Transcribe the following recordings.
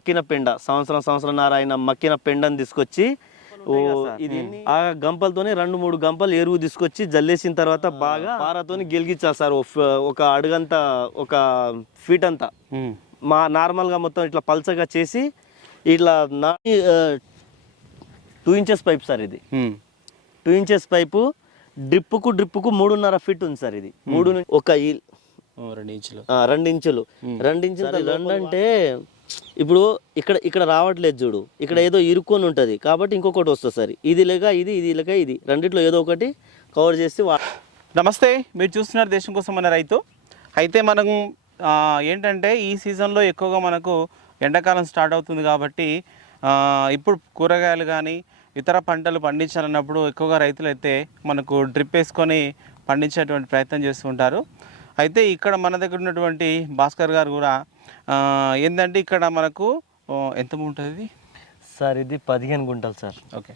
మక్కిన పెండ సంవత్సరం సంవత్సరంన్నర అయిన మక్కిన పెండని తీసుకొచ్చి ఓ ఇది ఆ గంపలతోనే రెండు మూడు గంపలు ఎరువు తీసుకొచ్చి జల్లేసిన తర్వాత బాగా పారతోని గెలిగించాలి సార్. ఒక అడుగంతా ఒక ఫీట్ అంతా. మా నార్మల్గా మొత్తం ఇట్లా పల్చగా చేసి ఇట్లా నా టూ ఇంచెస్ పైప్ సార్ ఇది. టూ ఇంచెస్ పైపు డ్రిప్పుకు డ్రిప్పుకు మూడున్నర ఫీట్ ఉంది సార్ ఇది. మూడు ఒక రెండు ఇంచులు. రెండు ఇంచులు. రెండు ఇంచులు రెండు అంటే ఇప్పుడు ఇక్కడ ఇక్కడ రావట్లేదు చూడు. ఇక్కడ ఏదో ఇరుక్కొని ఉంటుంది. కాబట్టి ఇంకొకటి వస్తుంది సార్. ఇది లేక ఇది ఇది లేక ఇది. రెండిట్లో ఏదో ఒకటి కవర్ చేసి వా- నమస్తే మీరు చూస్తున్నారు దేశం కోసం మన రైతు. అయితే మనం ఏంటంటే ఈ సీజన్లో ఎక్కువగా మనకు ఎండాకాలం స్టార్ట్ అవుతుంది కాబట్టి ఇప్పుడు కూరగాయలు కానీ ఇతర పంటలు పండించాలన్నప్పుడు ఎక్కువగా రైతులు అయితే మనకు డ్రిప్ వేసుకొని పండించేటువంటి ప్రయత్నం చేస్తుంటారు అయితే ఇక్కడ మన దగ్గర ఉన్నటువంటి భాస్కర్ గారు కూడా ఏంటంటే ఇక్కడ మనకు? ఎంత ఉంటుంది? సార్ ఇది పదిహేను గుంటలు సార్. ఓకే.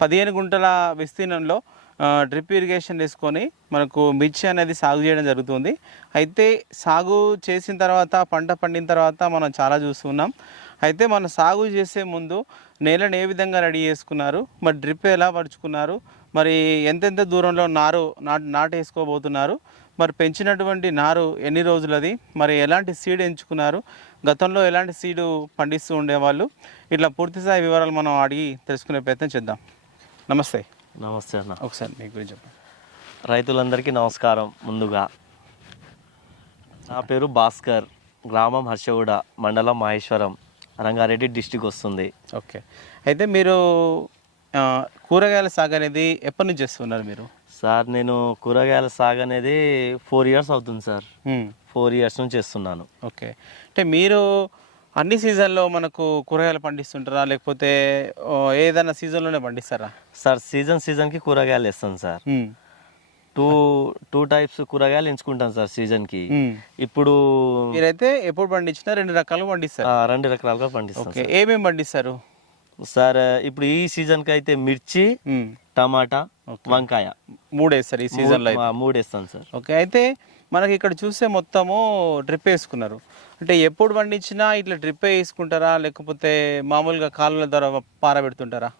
పదిహేను గుంటల విస్తీర్ణంలో డ్రిప్ ఇరిగేషన్ వేసుకొని మనకు మిర్చి అనేది సాగు చేయడం జరుగుతుంది. అయితే సాగు చేసిన తర్వాత పంట పండిన తర్వాత మనం చాలా చూస్తున్నాం అయితే మనం సాగు చేసే ముందు నేలను ఏ విధంగా రెడీ చేసుకున్నారు? మరి డ్రిప్ ఎలా పరుచుకున్నారు? మరి ఎంతెంత దూరంలో నారు నాటు నాటు వేసుకోబోతున్నారు? మరి పెంచినటువంటి నారు ఎన్ని రోజులది? మరి ఎలాంటి సీడ్ ఎంచుకున్నారు? గతంలో ఎలాంటి సీడు పండిస్తూ ఉండేవాళ్ళు? ఇట్లా పూర్తిస్థాయి వివరాలు మనం అడిగి తెలుసుకునే ప్రయత్నం చేద్దాం. నమస్తే. నమస్తే అన్న. ఒకసారి మీ గురించి చెప్పండి. రైతులందరికీ నమస్కారం ముందుగా. నా పేరు భాస్కర్ గ్రామం హర్షగూడ మండలం మహేశ్వరం రంగారెడ్డి డిస్టిక్ వస్తుంది. ఓకే. అయితే మీరు కూరగాయల సాగు అనేది ఎప్పటి నుంచి చేస్తున్నారు మీరు? సార్ నేను కూరగాయల సాగు అనేది ఫోర్ ఇయర్స్ అవుతుంది సార్. ఫోర్ ఇయర్స్ నుంచి చేస్తున్నాను. ఓకే. అంటే మీరు అన్ని సీజన్లో మనకు కూరగాయలు పండిస్తుంటారా? లేకపోతే ఏదైనా సీజన్లోనే పండిస్తారా? సార్ సీజన్ సీజన్కి కూరగాయలు వేస్తాను సార్. టూ టూ టైప్స్ కూరగాయలు ఎంచుకుంటాను సార్ సీజన్కి. ఇప్పుడు మీరైతే ఎప్పుడు పండించినా రెండు రకాలు పండిస్తారు. రెండు రకాలుగా పండిస్తాను ఓకే. ఏమేమి పండిస్తారు? సార్ ఇప్పుడు ఈ సీజన్కి అయితే మిర్చి. టమాటా వంకాయ. మూడు వేస్తారు ఈ సీజన్లో అయితే. ఆ, మూడు వేస్తాను సార్. ఓకే అయితే మనకి ఇక్కడ చూస్తే మొత్తము డ్రిప్ వేసుకున్నారు. అంటే ఎప్పుడు పండించినా ఇట్లా డ్రిప్ వేసుకుంటారా? లేకపోతే మామూలుగా కాలువల ద్వారా పారబెడుతుంటారా?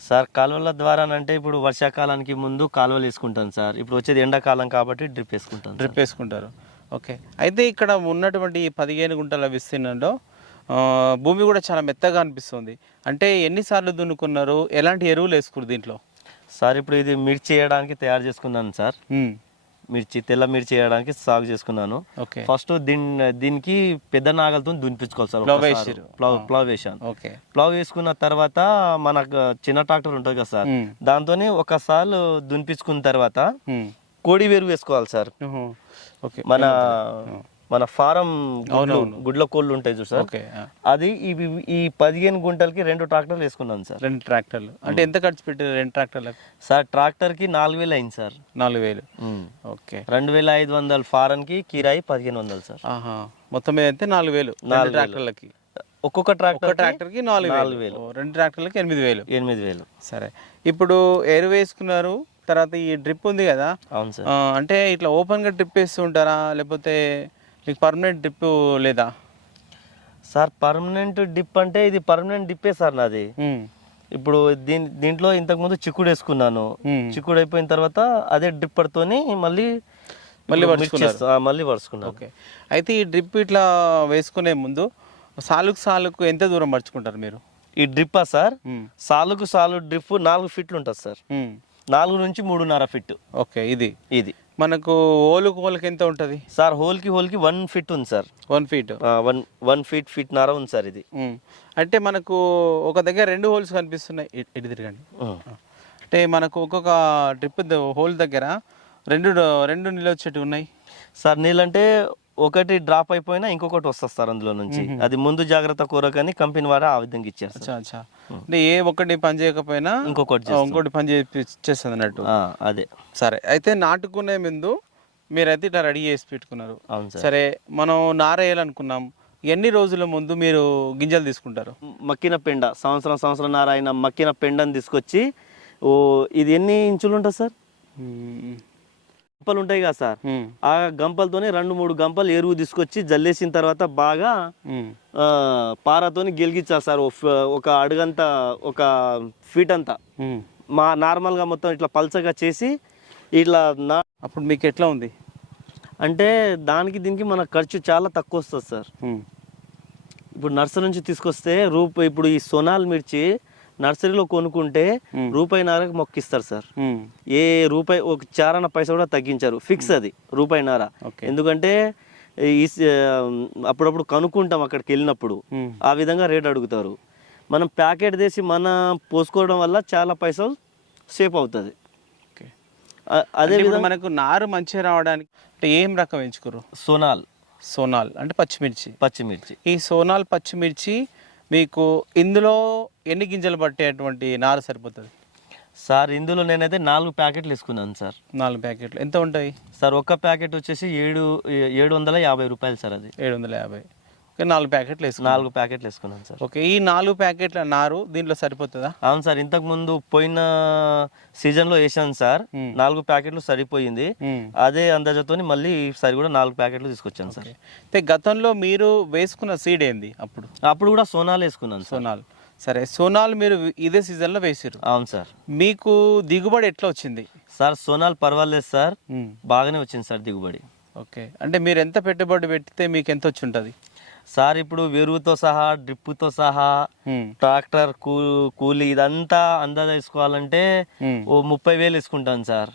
సార్ కాలువల ద్వారా అంటే ఇప్పుడు వర్షాకాలానికి ముందు కాలువలు వేసుకుంటాను సార్. ఇప్పుడు వచ్చేది ఎండాకాలం కాబట్టి డ్రిప్ వేసుకుంటాను సార్. డ్రిప్ వేసుకుంటారు. ఓకే అయితే ఇక్కడ ఉన్నటువంటి పదిహేను గుంటల విస్తీర్ణంలో భూమి కూడా చాలా మెత్తగా అనిపిస్తుంది. అంటే ఎన్నిసార్లు దున్నుకున్నారు? ఎలాంటి ఎరువులు వేసుకున్నారు దీంట్లో? సార్ ఇప్పుడు ఇది మిర్చి వేయడానికి తయారు చేసుకున్నాను సార్. మిర్చి తెల్ల మిర్చి వేయడానికి సాగు చేసుకున్నాను. ఓకే. ఫస్ట్ దీని దీనికి పెద్ద నాగలతో దునిపించుకోవాలి సార్ ప్లవ్. ప్లవ్ వేసాను ఓకే. ప్లవ్ వేసుకున్న తర్వాత మనకు చిన్న ట్రాక్టర్ ఉంటుంది కదా సార్. దాంతో ఒకసారి దునిపించుకున్న తర్వాత. కోడి వేరు వేసుకోవాలి సార్. మన మన ఫారం గుడ్లు కోళ్ళు ఉంటాయి చూడు సార్. ఓకే ఆ. అది ఈ పదిహేను గుంటలకి రెండు ట్రాక్టర్లు వేసుకున్నాను సార్. రెండు ట్రాక్టర్లు. అంటే ఎంత ఖర్చు పెట్టారు రెండు ట్రాక్టర్లకు? సార్ ట్రాక్టర్కి నాలుగు వేలు అయింది సార్. నాలుగు వేలు. ఓకే. రెండు వేల ఐదు వందల ఫారంకి కిరాయి పదిహేను వందలు సార్. మొత్తం మీద అయితే నాలుగు వేలు. రెండు ట్రాక్టర్లకి. ఒక్కొక్క ఒక ట్రాక్టర్ ట్రాక్టర్కి నాలుగు నాలుగు వేలు. రెండు ట్రాక్టర్లకి ఎనిమిది వేలు. ఎనిమిది వేలు. సరే. ఇప్పుడు ఎరువు వేసుకున్నారు తర్వాత ఈ డ్రిప్ ఉంది కదా. అవును సార్. అంటే ఇట్లా ఓపెన్గా డ్రిప్ వేస్తూ ఉంటారా? లేకపోతే మీకు పర్మనెంట్ డ్రిప్ లేదా? సార్ పర్మనెంట్ డిప్ అంటే ఇది పర్మనెంట్ డిప్పే సార్ నాది. ఉమ్, ఇప్పుడు దీని దీంట్లో ఇంతకుముందు చిక్కుడు వేసుకున్నాను. ఉమ్. చిక్కుడు అయిపోయిన తర్వాత అదే డ్రిప్పర్తోని మళ్ళీ మళ్ళీ మళ్ళీ పరుచుకున్నాను ఓకే. అయితే ఈ డ్రిప్ ఇట్లా వేసుకునే ముందు సాలుకు సాలుకు ఎంత దూరం పరుచుకుంటారు మీరు? ఈ డ్రిప్పా సార్? ఉమ్, సాలుకు సాలు డ్రిప్ నాలుగు ఫీట్లు ఉంటుంది సార్. నాలుగు నుంచి మూడున్నర ఫీట్ ఓకే ఇది. ఇది. మనకు ఓలుకు ఓలుకు ఎంత ఉంటుంది? సార్ హోల్కి హోల్కి వన్ ఫీట్ ఉంది sir. One feet one one feet feet నార ఉంది సార్ ఇది. అంటే మనకు ఒక దగ్గర రెండు హోల్స్ కనిపిస్తున్నాయి. ఇటు తిరగండి. అంటే మనకు ఒక్కొక్క డ్రిప్ హోల్ దగ్గర రెండు రెండు నిల్వ చెట్టు ఉన్నాయి. సార్ నీళ్ళంటే ఒకటి డ్రాప్ అయిపోయినా ఇంకొకటి వస్తుంది సార్ అందులో నుంచి. అది ముందు జాగ్రత్త కోరకని కంపెనీ వారు ఆ విధంగా ఇచ్చారు అంటే ఏ ఒక్కటి పని చేయకపోయినా ఇంకొకటి ఇంకోటి పని చేస్తుంది అన్నట్టు. అదే. సరే అయితే నాటుకునే ముందు మీరైతే ఇట్లా రెడీ చేసి పెట్టుకున్నారు. అవును సార్. మనం నారేయాలనుకున్నాం. ఎన్ని రోజుల ముందు మీరు గింజలు తీసుకుంటారు? మక్కిన పెండ సంవత్సరం సంవత్సరం నార అయిన మక్కిన పెండని తీసుకొచ్చి ఓ ఇది ఎన్ని ఇంచులు ఉంటుంది సార్? గంపలు ఉంటాయి కదా సార్. ఆ గంపలతోని రెండు మూడు గంపలు ఎరువు తీసుకొచ్చి జల్లేసిన తర్వాత బాగా పారతోని గెలిగించాలి సార్. ఒక అడుగంతా ఒక ఫీట్ అంతా. మా నార్మల్గా మొత్తం ఇట్లా పల్చగా చేసి ఇట్లా నా అప్పుడు మీకు ఎట్లా ఉంది? అంటే దానికి దీనికి మన ఖర్చు చాలా తక్కువ వస్తుంది సార్. ఇప్పుడు నర్సరీ నుంచి తీసుకొస్తే రూపాయి ఇప్పుడు ఈ సోనాల్ మిర్చి నర్సరీలో కొనుక్కుంటే రూపాయి నారకు మొక్కిస్తారు సార్. ఏ రూపాయి ఒక చారణ పైసా కూడా తగ్గించారు. ఫిక్స్ అది రూపాయి నార. ఓకే. ఎందుకంటే ఈ అప్పుడప్పుడు కనుక్కుంటాం అక్కడికి వెళ్ళినప్పుడు. ఆ విధంగా రేట్ అడుగుతారు. మనం ప్యాకెట్ తీసి మన పోసుకోవడం వల్ల చాలా పైసలు సేఫ్ అవుతుంది. అదే మనకు నారు మంచిగా రావడానికి అంటే ఏం రకం ఎంచుకోరు సోనాల్. సోనాల్ అంటే పచ్చిమిర్చి. పచ్చిమిర్చి. ఈ సోనాల్ పచ్చిమిర్చి మీకు ఇందులో ఎన్ని గింజలు పట్టేటువంటి నారు సరిపోతుంది? సార్ ఇందులో నేనైతే నాలుగు ప్యాకెట్లు వేసుకున్నాను సార్. నాలుగు ప్యాకెట్లు. ఎంత ఉంటాయి? సార్ ఒక్క ప్యాకెట్ వచ్చేసి ఏడు ఏడు వందల యాభై రూపాయలు సార్ అది. ఏడు వందల యాభై. నాలుగు ప్యాకెట్లు వేసుకున్నాం. నాలుగు ప్యాకెట్లు వేసుకున్నాను సార్. ఓకే ఈ నాలుగు ప్యాకెట్ల నారు దీంట్లో సరిపోతుందా? అవును సార్ ఇంతకు ముందు పోయిన సీజన్లో వేసాను సార్. నాలుగు ప్యాకెట్లు సరిపోయింది. అదే అందాజతోని మళ్ళీ ఈసారి కూడా నాలుగు ప్యాకెట్లు తీసుకొచ్చాను సార్. అయితే గతంలో మీరు వేసుకున్న సీడ్ ఏంది అప్పుడు? అప్పుడు కూడా సోనాలు వేసుకున్నాను సోనాల్. సరే సోనాల్ మీరు ఇదే సీజన్లో వేసారు అవును సార్. మీకు దిగుబడి ఎట్లా వచ్చింది? సార్ సోనాల్ పర్వాలేదు సార్. బాగానే వచ్చింది సార్ దిగుబడి. ఓకే. అంటే మీరు ఎంత పెట్టుబడి పెడితే మీకు ఎంత వచ్చి ఉంటుంది? సార్ ఇప్పుడు వెరువుతో సహా డ్రిప్పుతో సహా ట్రాక్టర్ కూ కూలీ ఇదంతా అందాజ వేసుకోవాలంటే ఓ ముప్పై వేలు వేసుకుంటాను సార్.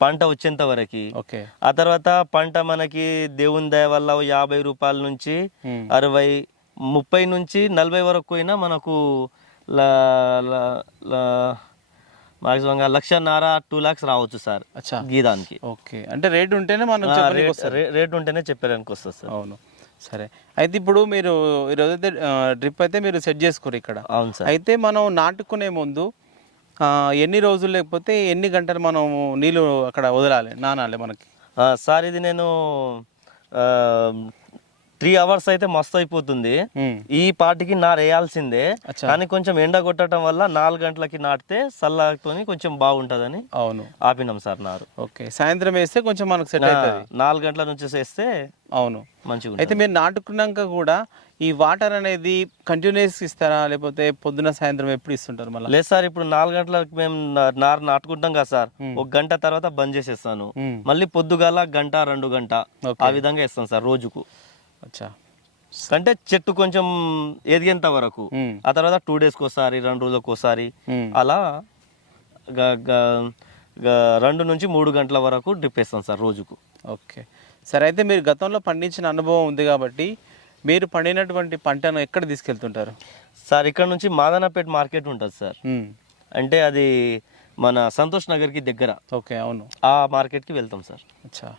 పంట వచ్చేంత వరకు. ఓకే. ఆ తర్వాత పంట మనకి దేవుని దయ వల్ల యాభై రూపాయల నుంచి. అరవై ముప్పై నుంచి నలభై వరకు పోయినా మనకు మాక్సిమంగా లక్షన్నర టూ లాక్స్ రావచ్చు సార్ గీదానికి. ఓకే. అంటే రేట్ ఉంటేనే మనం రేట్ ఉంటేనే చెప్పడానికి వస్తుంది సార్. అవును. సరే. అయితే ఇప్పుడు మీరు ఈరోజు అయితే డ్రిప్ అయితే మీరు సెట్ చేసుకోరు ఇక్కడ. అవును సార్. అయితే మనం నాటుకునే ముందు ఎన్ని రోజులు లేకపోతే ఎన్ని గంటలు మనం నీళ్ళు అక్కడ వదలాలి నానాలి మనకి? సార్ ఇది నేను త్రీ అవర్స్ అయితే మస్తు అయిపోతుంది. ఈ పాటికి నారు వేయాల్సిందే. కానీ కొంచెం ఎండ కొట్టడం వల్ల నాలుగు గంటలకి నాటితే చల్లతోని కొంచెం బాగుంటుందని అవును. ఆపినాం సార్ నారు. ఓకే. సాయంత్రం వేస్తే కొంచెం మనకు సెట్ అవుతుంది. నాలుగు గంటల నుంచి చేస్తే అవును. మంచిగా అయితే మీరు నాటుకున్నాక కూడా ఈ వాటర్ అనేది కంటిన్యూస్ ఇస్తారా? లేకపోతే పొద్దున సాయంత్రం ఎప్పుడు ఇస్తుంటారు మళ్ళీ? లేదు సార్ ఇప్పుడు నాలుగు గంటలకు మేము నా- నారు నాటుకుంటాం కదా సార్. ఒక గంట తర్వాత బంద్ చేసేస్తాను. మళ్ళీ పొద్దుగాల గంట రెండు గంట. ఆ విధంగా ఇస్తాను సార్ రోజుకు. అచ్చా. అంటే చెట్టు కొంచెం ఎదిగేంత వరకు. ఆ తర్వాత టూ డేస్కి ఒకసారి రెండు రోజులకు ఒకసారి. అలా గ- గ- గ- రెండు నుంచి మూడు గంటల వరకు డ్రిప్ వేస్తాం సార్ రోజుకు. ఓకే. సరే అయితే మీరు గతంలో పండించిన అనుభవం ఉంది కాబట్టి మీరు పండినటువంటి పంటను ఎక్కడ తీసుకెళ్తుంటారు? సార్ ఇక్కడ నుంచి మాదనపేట మార్కెట్ ఉంటుంది సార్. అంటే అది మన సంతోష్ నగర్కి దగ్గర. ఓకే అవును. ఆ మార్కెట్కి వెళ్తాం సార్. అచ్చా.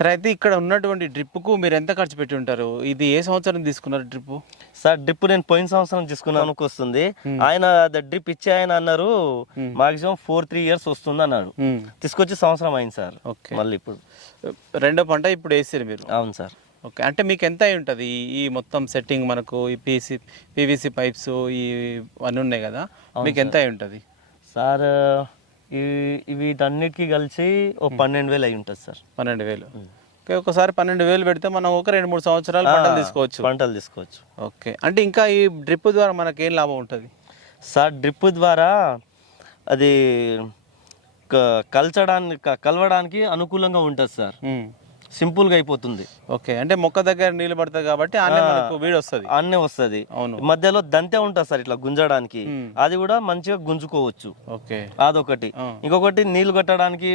సరే అయితే ఇక్కడ ఉన్నటువంటి డ్రిప్కు మీరు ఎంత ఖర్చు పెట్టి ఉంటారు? ఇది ఏ సంవత్సరం తీసుకున్నారు డ్రిప్ సార్ డ్రిప్ నేను పోయిన సంవత్సరం తీసుకున్నాను వస్తుంది. ఆయన డ్రిప్ ఇచ్చే ఆయన అన్నారు. మాక్సిమం ఫోర్ త్రీ ఇయర్స్ వస్తుంది అన్నాడు. తీసుకొచ్చి సంవత్సరం అయింది సార్ ఓకే మళ్ళీ ఇప్పుడు. రెండో పంట ఇప్పుడు వేసారు మీరు? అవును సార్ ఓకే అంటే మీకు ఎంత అయి ఉంటుంది? ఈ- మొత్తం సెట్టింగ్ మనకు ఈ పీసీ పీవీసీ పైప్స్ ఈ అన్నీ ఉన్నాయి కదా. మీకు ఎంత అయి ఉంటుంది? సార్ ఈ వీటన్నిటికీ కలిసి ఓ పన్నెండు వేలు అయి ఉంటుంది సార్ పన్నెండు వేలు. ఒకసారి పన్నెండు వేలు పెడితే మనం ఒక రెండు మూడు సంవత్సరాలు పంటలు తీసుకోవచ్చు. పంటలు తీసుకోవచ్చు. ఓకే అంటే ఇంకా ఈ డ్రిప్ ద్వారా మనకి ఏం లాభం ఉంటుంది? సార్ డ్రిప్ ద్వారా అది కలచడానికి కలవడానికి అనుకూలంగా ఉంటుంది సార్. సింపుల్గా అయిపోతుంది. ఓకే. అంటే మొక్క దగ్గర నీళ్ళు పడతాయి కాబట్టి అన్నీ మనకు వీడి వస్తుంది. అన్నే వస్తుంది. అవును. మధ్యలో దంతే ఉంటుంది సార్ ఇట్లా గుంజడానికి. అది కూడా మంచిగా గుంజుకోవచ్చు. ఓకే. అదొకటి. ఇంకొకటి నీళ్ళు కట్టడానికి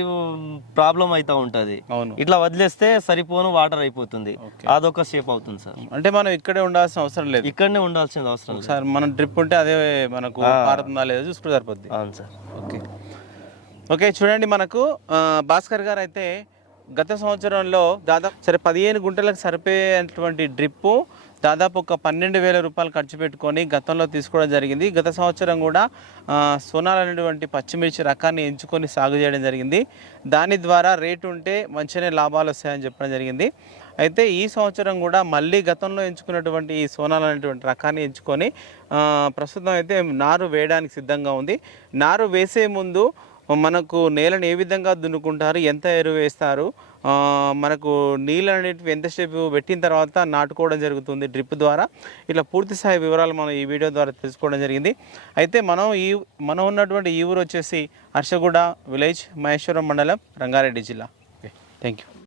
ప్రాబ్లం అవుతా ఉంటది. అవును. ఇట్లా వదిలేస్తే సరిపోను వాటర్ అయిపోతుంది. అదొక షేప్ అవుతుంది సార్. అంటే మనం ఇక్కడే ఉండాల్సిన అవసరం లేదు. ఇక్కడనే ఉండాల్సిన అవసరం లేదు. ఒకసారి మనం డ్రిప్ ఉంటే అదే మనకు పారుతుందా లేదా చూసుకుంటే సరిపోద్ది. అవును సార్. ఓకే. ఓకే చూడండి మనకు భాస్కర్ గారు అయితే గత సంవత్సరంలో దాదాపు సరే పదిహేను గుంటలకు సరిపోయేటువంటి డ్రిప్పు దాదాపు ఒక పన్నెండు వేల రూపాయలు ఖర్చు పెట్టుకొని గతంలో తీసుకోవడం జరిగింది. గత సంవత్సరం కూడా ఆ, సోనాల్ అనేటువంటి పచ్చిమిర్చి రకాన్ని ఎంచుకొని సాగు చేయడం జరిగింది. దాని ద్వారా రేటు ఉంటే మంచిగానే లాభాలు వస్తాయని చెప్పడం జరిగింది. అయితే ఈ సంవత్సరం కూడా మళ్ళీ గతంలో ఎంచుకున్నటువంటి ఈ సోనాల్ అనేటువంటి రకాన్ని ఎంచుకొని ప్రస్తుతం అయితే నారు వేయడానికి సిద్ధంగా ఉంది. నారు వేసే ముందు మనకు నేలను ఏ విధంగా దున్నుకుంటారు ఎంత ఎరువు వేస్తారు మనకు నీళ్ళు అనేటివి ఎంతసేపు పెట్టిన తర్వాత నాటుకోవడం జరుగుతుంది డ్రిప్ ద్వారా. ఇట్లా పూర్తి స్థాయి వివరాలు మనం ఈ వీడియో ద్వారా తెలుసుకోవడం జరిగింది. అయితే మనం ఈ మనం ఉన్నటువంటి ఈ ఊరు వచ్చేసి హర్షగూడ విలేజ్ మహేశ్వరం మండలం రంగారెడ్డి జిల్లా. Okay thank you